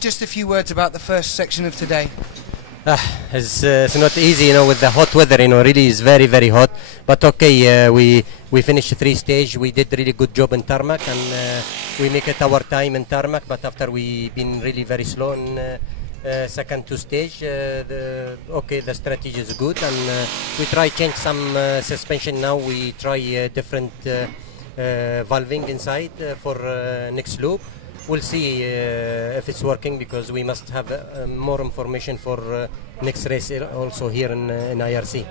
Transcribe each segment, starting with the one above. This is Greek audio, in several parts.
Just a few words about the first section of today. It's not easy, with the hot weather. Really is very, very hot. But okay, we finished 3 stages. We did really good job in tarmac, and we make it our time in tarmac. But after we been really very slow in second 2 stage, the strategy is good, and we try change some suspension now. We try different valving inside for next loop. We'll see if it's working, because we must have more information for next race also here in IRC.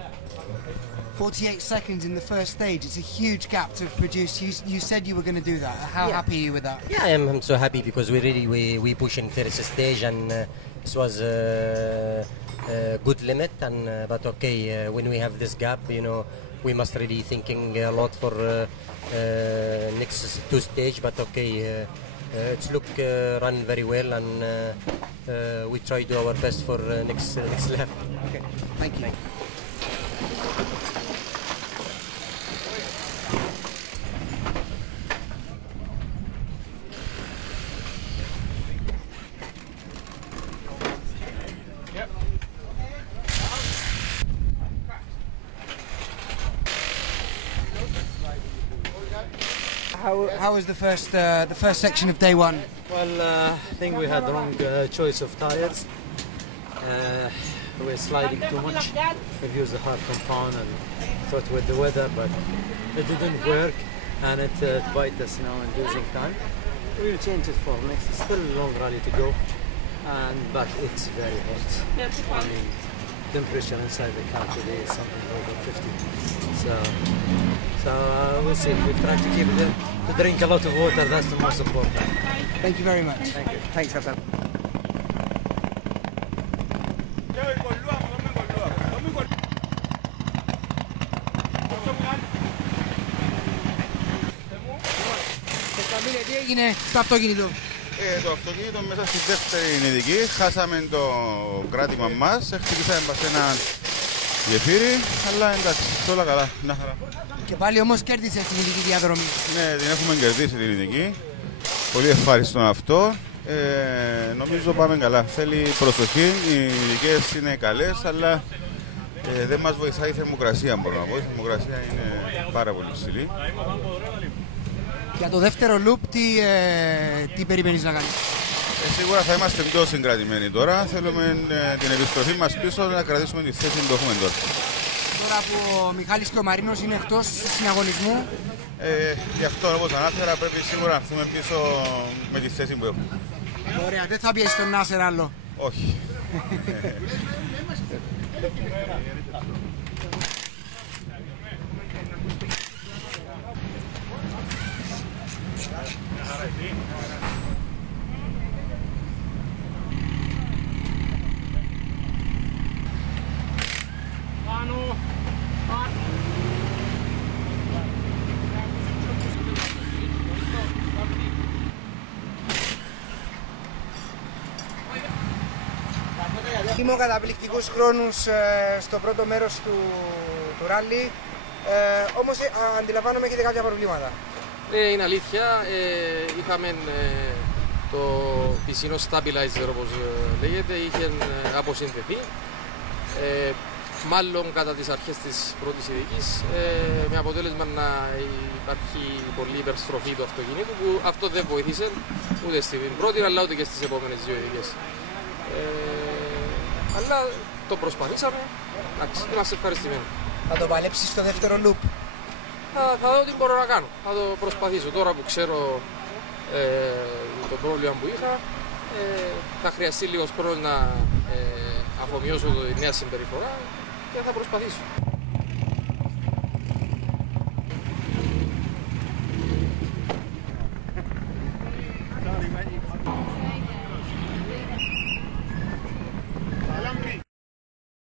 48 seconds in the first stage. It's a huge gap to produce. You said you were going to do that. How happy are you with that? Yeah, I'm so happy, because we push in first stage, and this was a good limit. And but okay, when we have this gap, we must really thinking a lot for next 2 stage. But okay. It's run very well, and we try to do our best for next lap. Okay, thank you. How was the first section of day 1? Well, I think we had the wrong choice of tires. We were sliding too much. We've used a hard compound and thought with the weather, but it didn't work, and it bite us in losing time. We will change it for next. It's still a long rally to go, but it's very hot. Temperature inside the car today is something over 50. So we'll see. We'll try to keep it to drink a lot of water. That's the most important. Thank you very much. Thank you. Thanks, Hassan. Τι έγινε στο αυτοκίνητο? Το αυτοκίνητο μέσα στη δεύτερη ειδική, χάσαμε το κράτημα μας, χτυπήσαμε σε ένα γεφύρι, αλλά εντάξει, όλα καλά, μια χαρά. Και πάλι όμως κέρδισε την ειδική διαδρομή. Ναι, την έχουμε κερδίσει την ειδική, πολύ ευχαριστώ αυτό. Νομίζω πάμε καλά, θέλει προσοχή, οι ειδικές είναι καλές, αλλά δεν μας βοηθάει η θερμοκρασία, μπορώ να πω. Η θερμοκρασία είναι πάρα πολύ ψηλή. Για το δεύτερο loop, τι περιμένεις να κάνεις? Σίγουρα θα είμαστε πιο συγκρατημένοι τώρα. Θέλουμε την επιστροφή μας πίσω να κρατήσουμε τη θέση που έχουμε τώρα. Τώρα που ο Μιχάλης και ο Μαρίνος είναι εκτός συναγωνισμού. Γι' αυτό, όπως ανάφερα, πρέπει σίγουρα να έρθουμε πίσω με τη θέση που έχουμε. Ωραία, δεν θα πιέσει τον Νάσερ άλλο? Όχι. Είμαι καταπληκτικούς χρόνους στο πρώτο μέρος του ράλι, όμως αντιλαμβάνομαι έχετε κάποια προβλήματα. Είναι αλήθεια, είχαμε το πισινό stabilizer, όπως λέγεται, είχε αποσυνδεθεί, μάλλον κατά τις αρχές της πρώτης ειδικής, με αποτέλεσμα να υπάρχει πολλή υπερστροφή του αυτοκινήτου, που αυτό δεν βοήθησε ούτε στην πρώτη αλλά ούτε και στις επόμενες 2 ειδικές. Αλλά το προσπαθήσαμε, είμαστε ευχαριστημένοι. Θα το παλέψεις στο δεύτερο loop? Θα δω τι μπορώ να κάνω, θα το προσπαθήσω. Τώρα που ξέρω το πρόβλημα που είχα, θα χρειαστεί λίγος χρόνος να αφομοιώσω τη νέα συμπεριφορά και θα προσπαθήσω.